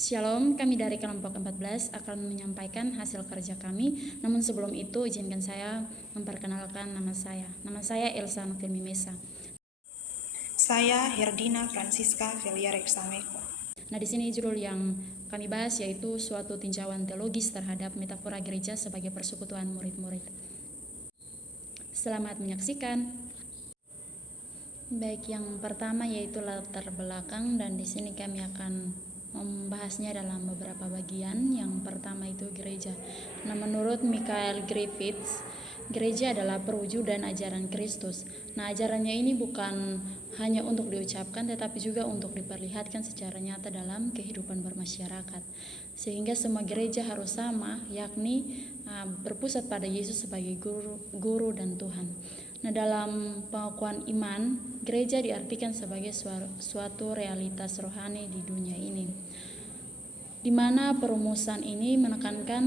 Shalom, kami dari kelompok 14 akan menyampaikan hasil kerja kami. Namun sebelum itu izinkan saya memperkenalkan nama saya. Nama saya Elsa Nofilmi Mesa. Saya Herdina Francisca Velia Reksameko. Nah, di sini judul yang kami bahas yaitu suatu tinjauan teologis terhadap metafora gereja sebagai persekutuan murid-murid. Selamat menyaksikan. Baik, yang pertama yaitu latar belakang, dan di sini kami akan membahasnya dalam beberapa bagian. Yang pertama itu gereja. Nah, menurut Michael Griffiths, gereja adalah perwujudan ajaran Kristus. Nah, ajarannya ini bukan hanya untuk diucapkan tetapi juga untuk diperlihatkan secara nyata dalam kehidupan bermasyarakat. Sehingga semua gereja harus sama, yakni berpusat pada Yesus sebagai guru dan Tuhan. Nah, dalam pengakuan iman, gereja diartikan sebagai suatu realitas rohani di dunia ini, di mana perumusan ini menekankan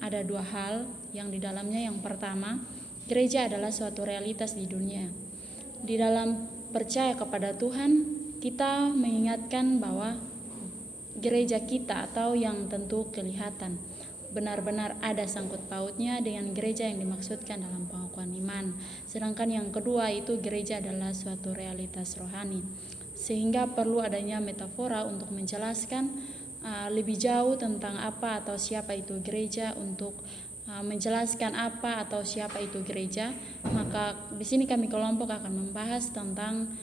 ada dua hal yang di dalamnya. Yang pertama, gereja adalah suatu realitas di dunia. Di dalam percaya kepada Tuhan, kita mengingatkan bahwa gereja kita atau yang tentu kelihatan benar-benar ada sangkut pautnya dengan gereja yang dimaksudkan dalam pengakuan iman. Sedangkan yang kedua itu gereja adalah suatu realitas rohani, sehingga perlu adanya metafora untuk menjelaskan lebih jauh tentang apa atau siapa itu gereja. Untuk menjelaskan apa atau siapa itu gereja, maka di sini kami kelompok akan membahas tentang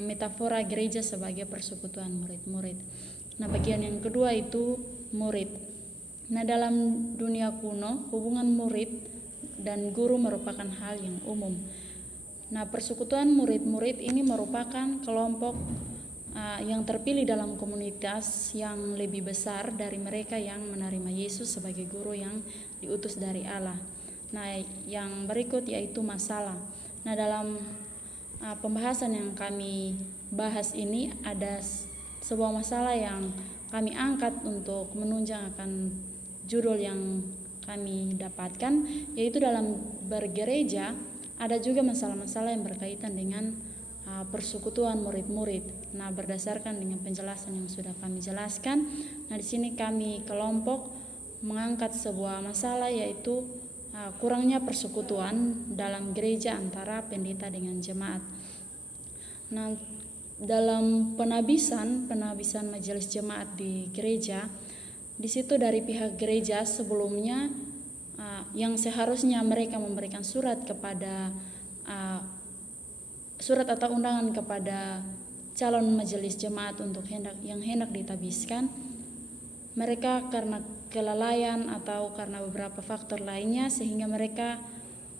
metafora gereja sebagai persekutuan murid-murid. Nah, bagian yang kedua itu murid. Nah, dalam dunia kuno, hubungan murid dan guru merupakan hal yang umum. Nah, persekutuan murid-murid ini merupakan kelompok yang terpilih dalam komunitas yang lebih besar dari mereka yang menerima Yesus sebagai guru yang diutus dari Allah. Nah, yang berikut yaitu masalah. Nah, dalam pembahasan yang kami bahas ini ada sebuah masalah yang kami angkat untuk menunjang akan judul yang kami dapatkan, yaitu dalam bergereja ada juga masalah-masalah yang berkaitan dengan persekutuan murid-murid. Nah, berdasarkan dengan penjelasan yang sudah kami jelaskan, nah di sini kami kelompok mengangkat sebuah masalah, yaitu kurangnya persekutuan dalam gereja antara pendeta dengan jemaat. Nah, dalam penabisan majelis jemaat di gereja, di situ dari pihak gereja sebelumnya yang seharusnya mereka memberikan surat atau undangan kepada calon majelis jemaat untuk yang hendak ditabiskan, mereka karena kelalaian atau karena beberapa faktor lainnya sehingga mereka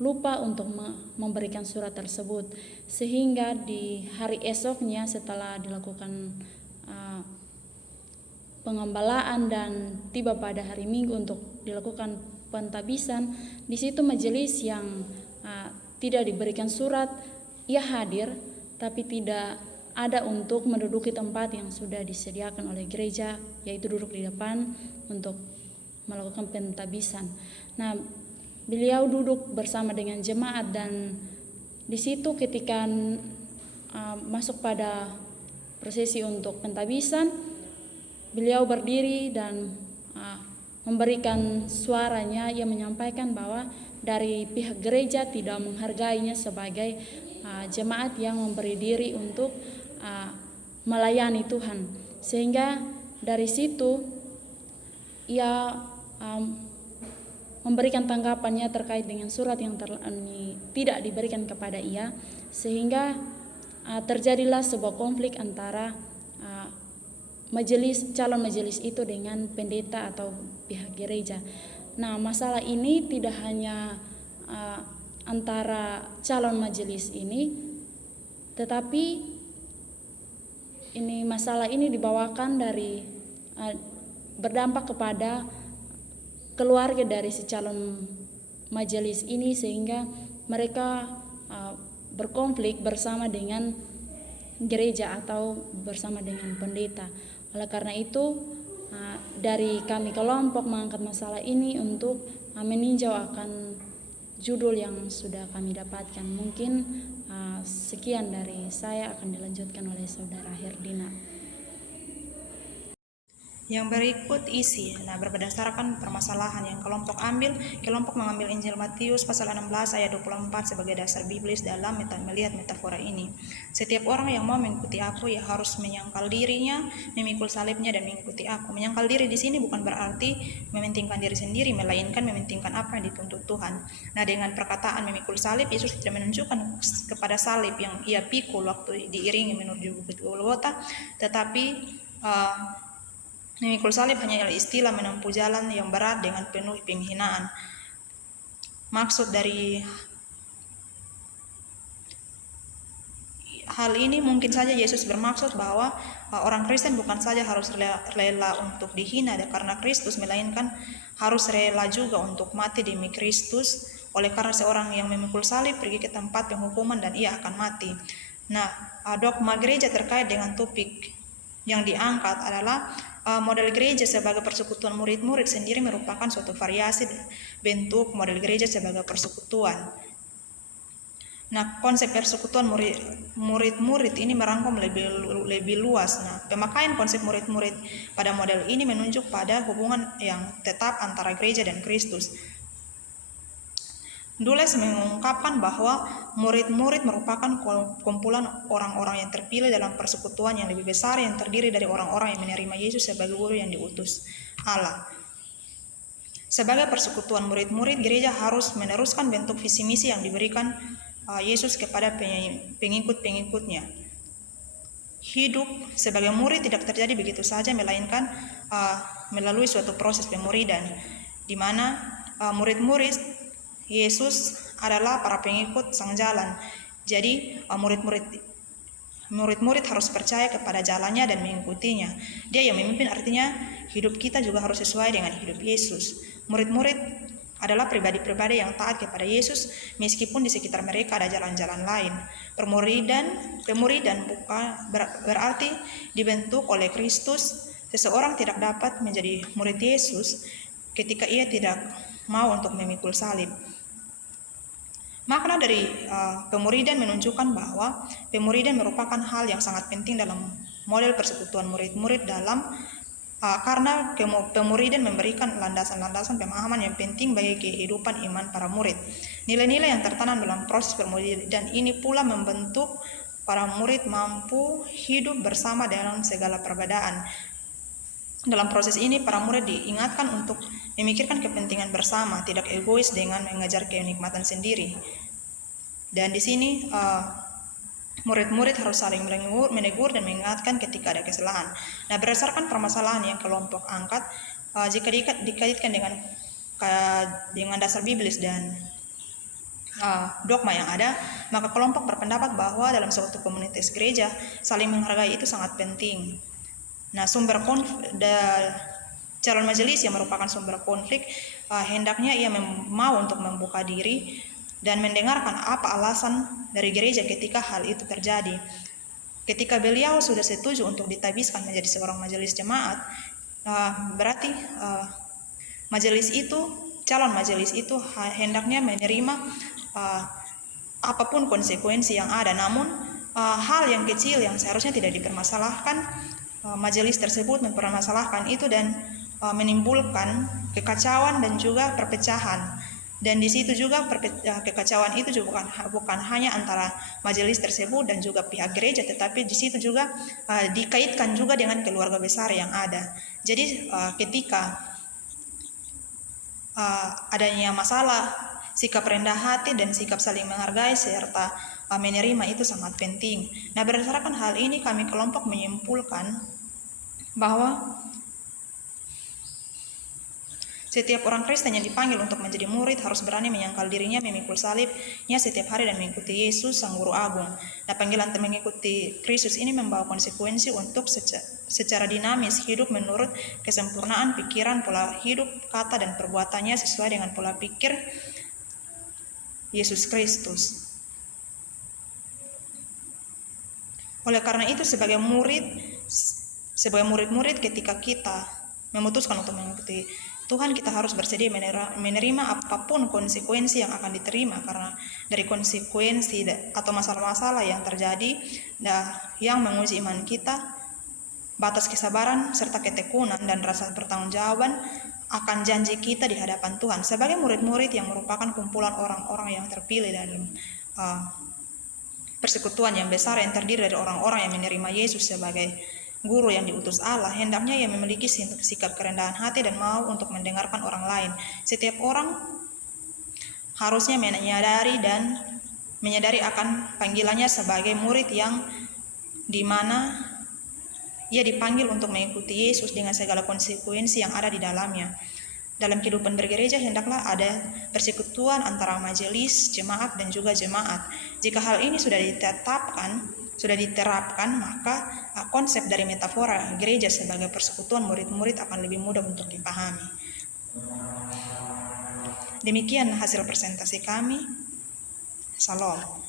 lupa untuk memberikan surat tersebut, sehingga di hari esoknya setelah dilakukan pengembalaan dan tiba pada hari Minggu untuk dilakukan pentabisan, di situ majelis yang tidak diberikan surat, ia hadir tapi tidak ada untuk menduduki tempat yang sudah disediakan oleh gereja, yaitu duduk di depan untuk melakukan pentabisan. Nah, beliau duduk bersama dengan jemaat, dan di situ ketika masuk pada prosesi untuk pentabisan, beliau berdiri dan memberikan suaranya. Ia menyampaikan bahwa dari pihak gereja tidak menghargainya sebagai jemaat yang memberi diri untuk melayani Tuhan, sehingga dari situ ia memberikan tanggapannya terkait dengan surat yang tidak diberikan kepada ia, sehingga terjadilah sebuah konflik antara calon majelis itu dengan pendeta atau pihak gereja. Nah, masalah ini tidak hanya antara calon majelis ini, tetapi masalah ini dibawakan dari berdampak kepada keluarga dari si calon majelis ini, sehingga mereka berkonflik bersama dengan gereja atau bersama dengan pendeta. Oleh karena itu, dari kami kelompok mengangkat masalah ini untuk meninjau akan judul yang sudah kami dapatkan. Mungkin sekian dari saya, akan dilanjutkan oleh saudara Herdina. Yang berikut isi. Nah, berdasarkan permasalahan yang kelompok mengambil Injil Matius pasal 16 ayat 24 sebagai dasar biblis dalam melihat metafora ini. Setiap orang yang mau mengikuti aku ya harus menyangkal dirinya, memikul salibnya dan mengikuti aku. Menyangkal diri di sini bukan berarti mementingkan diri sendiri, melainkan mementingkan apa yang dituntut Tuhan. Nah, dengan perkataan memikul salib, Yesus tidak menunjukkan kepada salib yang ia pikul waktu diiringi menuju Bukit Golgota, tetapi memikul salib hanya istilah menempuh jalan yang berat dengan penuh penghinaan. Maksud dari hal ini mungkin saja Yesus bermaksud bahwa orang Kristen bukan saja harus rela untuk dihina karena Kristus, melainkan harus rela juga untuk mati demi Kristus. Oleh karena seorang yang memikul salib pergi ke tempat penghukuman dan ia akan mati. Nah, dogma gereja terkait dengan topik yang diangkat adalah model gereja sebagai persekutuan murid-murid sendiri merupakan suatu variasi bentuk model gereja sebagai persekutuan. Nah, konsep persekutuan murid-murid ini merangkum lebih luas. Nah, pemakaian konsep murid-murid pada model ini menunjuk pada hubungan yang tetap antara gereja dan Kristus. Dulles mengungkapkan bahwa murid-murid merupakan kumpulan orang-orang yang terpilih dalam persekutuan yang lebih besar yang terdiri dari orang-orang yang menerima Yesus sebagai guru yang diutus Allah. Sebagai persekutuan murid-murid, gereja harus meneruskan bentuk visi misi yang diberikan Yesus kepada pengikut-pengikutnya. Hidup sebagai murid tidak terjadi begitu saja, melainkan melalui suatu proses pemuridan, di mana murid-murid Yesus adalah para pengikut sang jalan. Jadi murid-murid harus percaya kepada jalannya dan mengikutinya. Dia yang memimpin, artinya hidup kita juga harus sesuai dengan hidup Yesus. Murid-murid adalah pribadi-pribadi yang taat kepada Yesus meskipun di sekitar mereka ada jalan-jalan lain. Pemuridan bukan berarti dibentuk oleh Kristus. Seseorang tidak dapat menjadi murid Yesus ketika ia tidak mau untuk memikul salib. Makna dari pemuridan menunjukkan bahwa pemuridan merupakan hal yang sangat penting dalam model persekutuan murid-murid karena pemuridan memberikan landasan-landasan pemahaman yang penting bagi kehidupan iman para murid. Nilai-nilai yang tertanam dalam proses pemuridan ini pula membentuk para murid mampu hidup bersama dalam segala perbedaan. Dalam proses ini, para murid diingatkan untuk memikirkan kepentingan bersama, tidak egois dengan mengejar kenikmatan sendiri. Dan di sini murid-murid harus saling menegur dan mengingatkan ketika ada kesalahan. Nah, berdasarkan permasalahan yang kelompok angkat, jika dikaitkan dengan dasar biblis dan dogma yang ada, maka kelompok berpendapat bahwa dalam suatu komunitas gereja saling menghargai itu sangat penting. Nah, calon majelis yang merupakan sumber konflik, hendaknya ia mau untuk membuka diri dan mendengarkan apa alasan dari gereja ketika hal itu terjadi. Ketika beliau sudah setuju untuk ditabiskan menjadi seorang majelis jemaat, berarti calon majelis itu hendaknya menerima apapun konsekuensi yang ada. Namun hal yang kecil yang seharusnya tidak dipermasalahkan, majelis tersebut mempermasalahkan itu dan menimbulkan kekacauan dan juga perpecahan. Dan di situ juga kekacauan itu juga bukan hanya antara majelis tersebut dan juga pihak gereja, tetapi di situ juga dikaitkan juga dengan keluarga besar yang ada. Jadi ketika adanya masalah, sikap rendah hati dan sikap saling menghargai serta menerima itu sangat penting. Nah, berdasarkan hal ini kami kelompok menyimpulkan bahwa setiap orang Kristen yang dipanggil untuk menjadi murid harus berani menyangkal dirinya, memikul salibnya setiap hari dan mengikuti Yesus, Sang Guru Agung. Nah, panggilan mengikuti Kristus ini membawa konsekuensi untuk secara dinamis hidup menurut kesempurnaan pikiran, pola hidup, kata, dan perbuatannya sesuai dengan pola pikir Yesus Kristus. Oleh karena itu, sebagai murid-murid ketika kita memutuskan untuk mengikuti Tuhan, kita harus bersedia menerima apapun konsekuensi yang akan diterima karena dari konsekuensi atau masalah-masalah yang terjadi yang menguji iman kita. batas kesabaran serta ketekunan dan rasa bertanggungjawaban akan janji kita di hadapan Tuhan sebagai murid-murid yang merupakan kumpulan orang-orang yang terpilih dalam persekutuan yang besar yang terdiri dari orang-orang yang menerima Yesus sebagai guru yang diutus Allah. Hendaknya ia memiliki sikap kerendahan hati dan mau untuk mendengarkan orang lain. Setiap orang harusnya menyadari akan panggilannya sebagai murid yang dimana ia dipanggil untuk mengikuti Yesus dengan segala konsekuensi yang ada di dalamnya. Dalam kehidupan bergereja hendaklah ada persekutuan antara majelis, jemaat, dan juga jemaat. Jika hal ini sudah diterapkan, maka konsep dari metafora gereja sebagai persekutuan murid-murid akan lebih mudah untuk dipahami. Demikian hasil presentasi kami. Salam.